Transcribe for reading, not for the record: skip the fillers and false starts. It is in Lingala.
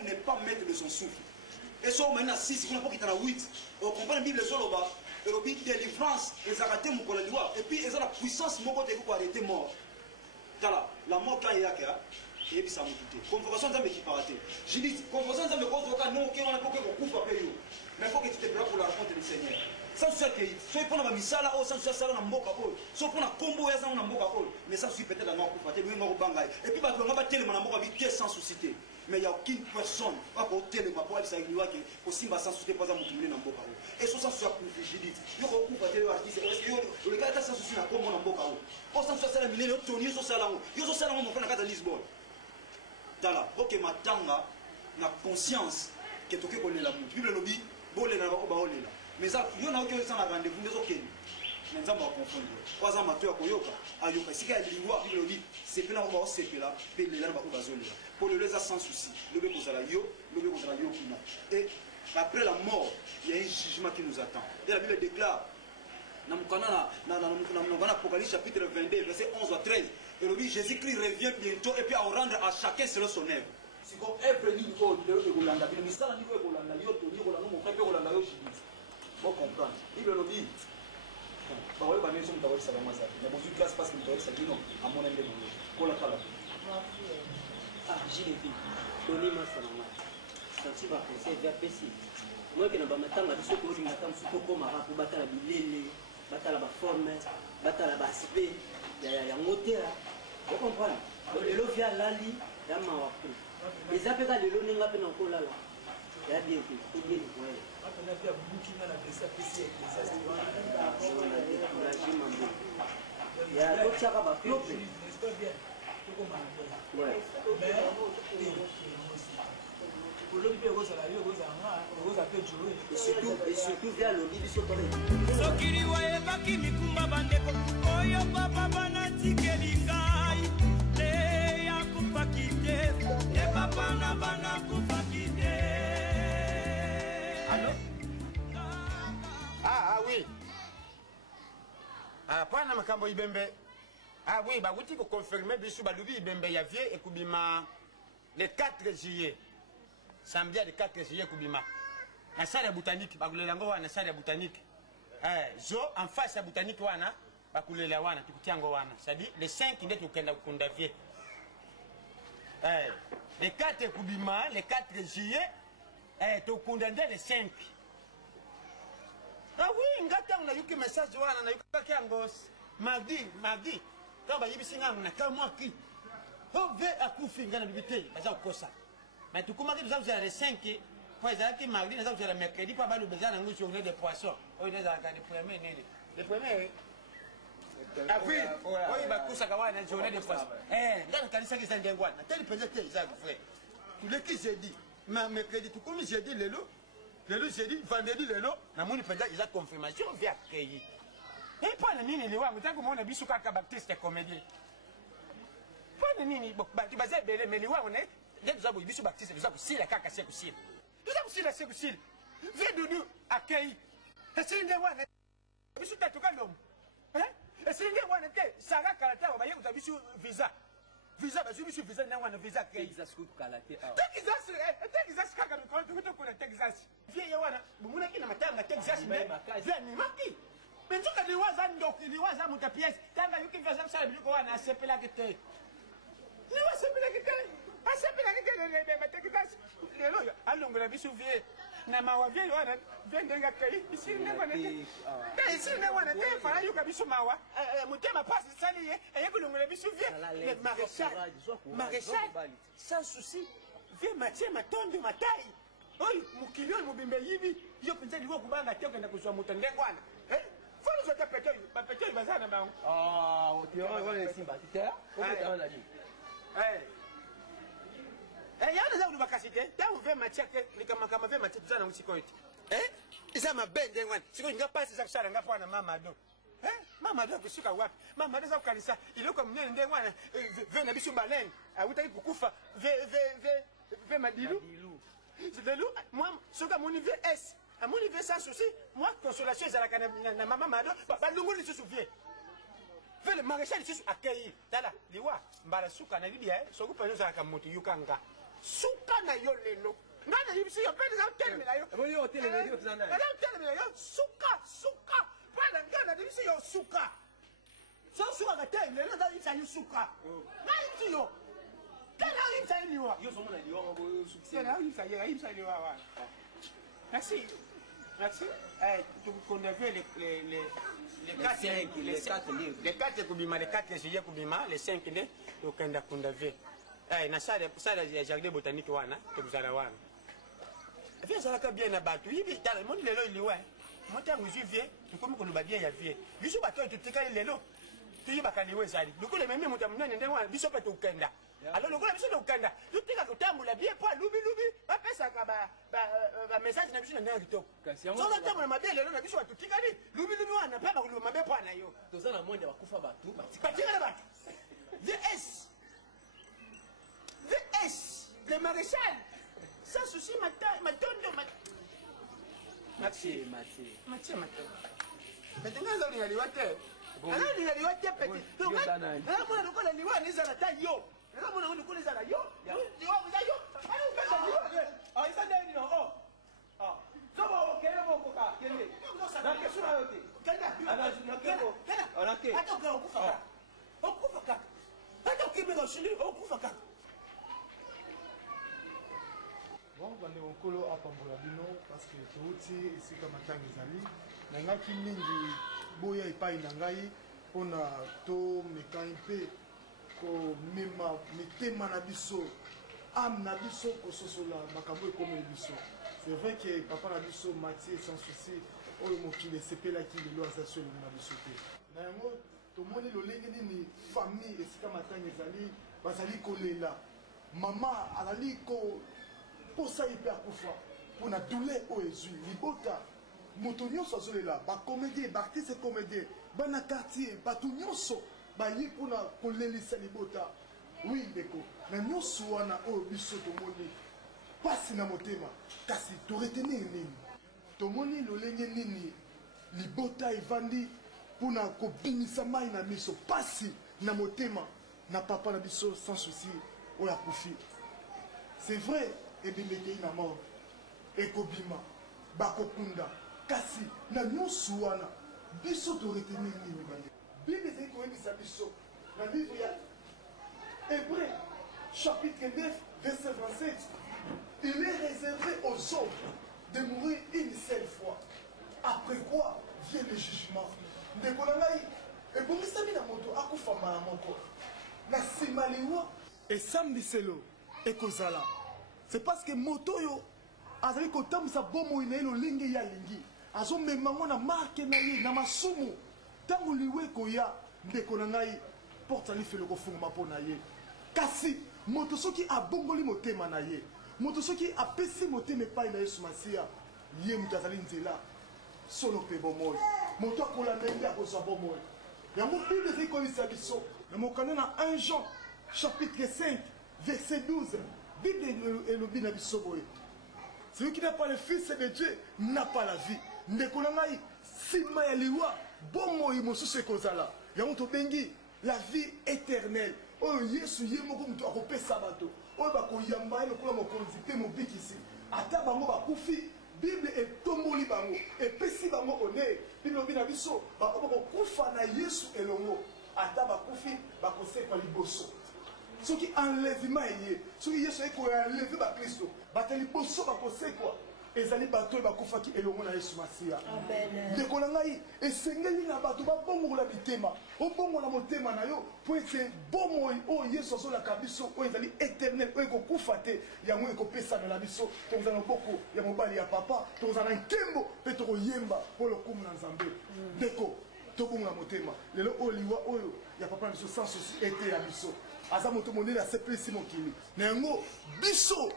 l'homme n'est pas maître de son souffle. Et ça, maintenant, 6, il faut qu'il y ait 8. On comprend la Bible, et la délivrance, ils arrêtent mon collègue. Et puis, ils ont la puissance, mon côté, pour arrêter mort. La mort, quand il y a, et puis ça m'a coûté. Convocation d'âme qui paraît. J'ai dit, convocation d'âme, non, ok, on a pas qu'on coupe à payer. Mais il faut que tu te prépares pour la rencontre du Seigneur. Sans ce que, soit pour la misala, ou sans ce que ça dans mboka, soit pour la combo, et sans mboka, mais ça suit peut-être dans notre coupe, et puis on va et puis on va tellement dans mboka, sans souci. Mais il n'y a aucune personne, pas pour tellement, pour aller s'agir aussi sans souci, pas à m'oublier dans mboka. Et ce sans ce que j'ai dit, il y a un coupe à télé, le gars est sans souci dans combo dans mboka. Au sans ce que ça, il y a un tonnier, il y a un salon, mon frère, à Lisbonne. Dala, ok, ma tanga, na conscience que tu es la mouche. Bible lobby, bolé na ba olela. Mais ça, il y a aucun sans la rendez-vous des ok. Mais ça m'a confondu. Trois ans matou à koyoka, ayoka. Si qu'elle dit wa Bible lobby, c'est plein on va se là, payer les larmes ba zolela. Pour le les sans souci. Le bé kozala yo, le bé kozala yo kuna. Et après la mort, il y a un jugement qui nous attend. Et la Bible déclare dans l'Apocalypse chapitre 22, verset 11 à 13, et le dit Jésus-Christ revient bientôt et puis à rendre à chacun selon son œuvre. Si vous avez dit que vous avez dit que vous avez dit que vous avez dit que vous avez dit que vous avez dit que vous avez dit que vous comprendre. Il le dit. Vous voyez, vous avez dit que vous avez dit que vous avez dit que vous avez dit que vous avez dit que vous avez dit ah, j'ai dit, donnez-moi ça. Senti va penser vers PC. Moi qui n'ai pas maintenant dit ce que vous avez dit pour battre la billet, battre la forme, battre la aspect, il y a un moteur. Vous comprenez? Le lot vient là, il y a un mawapu. Les appels à l'eau n'est pas encore là. Il y a bien fait, c'est bien. Il y a d'autres qui ont et surtout vers le lit sur Sokiri waebaki mikumba bandeko oyo papa banatikeli ngai le yakupakite ne papa na bana kupakite. Allô? Ah oui. Ah pana makambo ibembe. Ah oui, bah vous confirmer bisu balubi ibembe ya vie ekubima le 4 juillet. Samedi le 4 juillet kubima. Na salle ya botanique bakulela ngo wana salle ya botanique. Zo en face ya botanique wana bakulela wana tukutia ngo wana. C'est-à-dire le 5 ndio tukenda kukunda vie. Le 4 kubima, le 4 juillet tukunda ndio le 5. Ah oui, ngata una yuki message wana na yuki ngos. Mardi. Kaba yibisinga na kama ki. Ho ve akufi ngana bibite baza kosa. Mais tout comment que nous avons le 5 pour les qui mardi nous avons le mercredi pour le besoin de journée de poissons. Oui, nous avons le premier le premier après oui ba kusa kawa na journée de poissons. Dans kanisa ki sanga ngwana. Tel peut-être ça frère. Tous les qui jeudi, mercredi tout comme jeudi lelo jeudi vendredi lelo na moni peut-être ils a confirmation via accueilli. Et pas le nini liwa mutako mona bisu kaka baptiste comédien. Pas le nini tu bazé belé mais liwa on est dès que vous avez bisu baptiste vous avez aussi la kaka c'est aussi. Vous avez aussi la c'est aussi. Viens de nous accueillir. Et c'est une wana bisu tatuka l'homme. Hein? Et c'est une wana te sara kalata ba yeku bisu visa. Visa ba bisu visa na wana visa accueil. Texas coup kalate. Texas kaka ko to ko na Texas. Viens wana bumuna kina matanga Texas mais viens ni maki. Mais tu as dit que tu as dit que pièce. Tu as dit que tu as dit que tu as dit que tu as dit que tu faut nous autres péter, il va s'en aller. Ah, tu vas les sympathisants. Il y a des gens qui vont casser. Tu as ouvert ma tchèque, les camarades ont ouvert ma tchèque, tu as un petit coït. Ils ont ma belle de one. Si tu n'as pas ces actions, on va prendre Mamadou. Mamadou, je suis à Wap. Mamadou, ça, il est comme une de one. Venez à Bissou Balen. À Outaï Poukoufa. Ve Madilou. C'est de l'eau. Moi, ce que mon niveau S. À mon niveau sans souci, moi, consolation, c'est la maman Mado, pas le monde se souvient. Fais le maréchal, il s'est accueilli. Tala, liwa, Mbarasuka, n'a dit, son groupe, nous a comme Yukanga. suka na yo lelo ngana yibisi yo pele za telemela yo yo telemela yo zana na telemela yo suka bana ngana yibisi yo suka so suka ka telemela na yibisa yo suka na yibisi yo kana yibisa ni wa yo somo na yo ngo succès na yibisa ni wa merci qu'on a vu les 4 kubima, les 4 juillet kubima, les 5 ne, donc on a vu. Na ça le jardin botanique wana, que vous allez voir. Viens ça là bien abattu. Il dit dans le monde les lois il ouais. Moi tant que je viens, comme qu'on va bien y avoir. Biso bato tu te kale lelo. Tu y bakani we zali. Luko le même monta munene ndenge wana biso pa to kenda. Alors luko le biso to kenda. Tu tika ko tambula bien pa lubi ba pesa ka ba message na biso na ndenge kitoko. So la tambula mabe lelo na biso to tika ni lubi wana pa ba lubi mabe pa na yo. Toza na monde bakufa batu batika na batu. VS le maréchal. Sans souci matondo Mathieu. Maintenant là il y a les water. Alors il y a les water petit. Donc là on a les water ni za ta yo. Là on a les za yo. Yo vous yo. Ah il ça n'est non. Ah. Zobo OK bon ka kele. Na kesho na yote. Kenda. Ana ke. Hata ukufa. Okufa kaka. Hata ukimega shili okufa kaka. Bon, on est encore à Pambolabino parce que tout ici comme matang ezali. Nangaki mingi boya epai nangai pona to mekanpe ko mema mitema na biso am na biso ko sosola makambo e comme biso. C'est vrai que papa na biso Mathieu sans souci oyo mokile sepela ki lelo asasio na biso te. Nango to moni lo lenge ni famille esika matang ezali bazali kolela. Mama alali ko pour ça il peut akufa pour na douleur o ezui libota moto nyonso azolela ba comédien ba artiste comédien bana quartier bato nyonso ba yi pour na kolelisa libota oui ndeko na nyonso wana o biso tomoni pasi na motema kasi to retenir nini tomoni lolenge nini libota evandi pour na kobimisa mai na miso pasi na motema na papa na biso sans souci o ya kufi c'est vrai et bimekei na mort ekobima bakokunda kasi na nyonso wana biso to retenir nini bane bible ezali koyebisa biso na livre ya Hébreu chapitre 9 verset 27 il est réservé aux hommes de mourir une seule fois après quoi vient le jugement ndeko na ngai ebongisami na moto akufa mbala moko na nsima liwa esambiselo ekozala. C'est parce que moto yo azali kotambusa bomo ina elo lingi ya lingi azo memango na marque na ye na masumu tango liwe koya ndeko na ngai porte ali felo ko funguma po na ye kasi moto soki abongoli motema na ye moto soki apesi motema epai na Yesu Masiya ye moto azali nzela solo pe bomoyi moto akola ndenge akozwa bomoyi yango bible ezali koyebisa biso na mokanda na 1 Jean chapitre 5 verset 12 Bible et le bin bisoboye. Celui qui n'a pas le Fils de Dieu n'a pas la vie. Ndeko na ngai sima ya liwa bomo imosusu ekozala. Yango to bengi la vie éternelle. Oyo Yesu ye moko mutu akopesa bato. Oyo bakoyamba lokola mokonzi pe mobikisi. Ata bango bakufi Bible etomboli bango epesi bango honneur. Bible bina biso bakokufa na Yesu elongo. Ata bakufi bakosekwa liboso. Ce qui enlèvement est ce qui est enlevé par Christ batali bosso bakosekwa ezali bato bakufaki elongo na Yesu Masiya amen ndeko na ngai esengeli na bato babongola bitema obongola motema na yo po ete bomo o Yesu azolaka biso o ezali éternel o ekokufa te yango ekopesa na biso tozana na boko ya mobali ya papa tozana nkembo pe tokoyemba po lokumu na Nzambe ndeko tobongola motema lelo oliwa oyo ya papa na biso sans souci ete ya biso aza moto monene asepelisi mokili na yango biso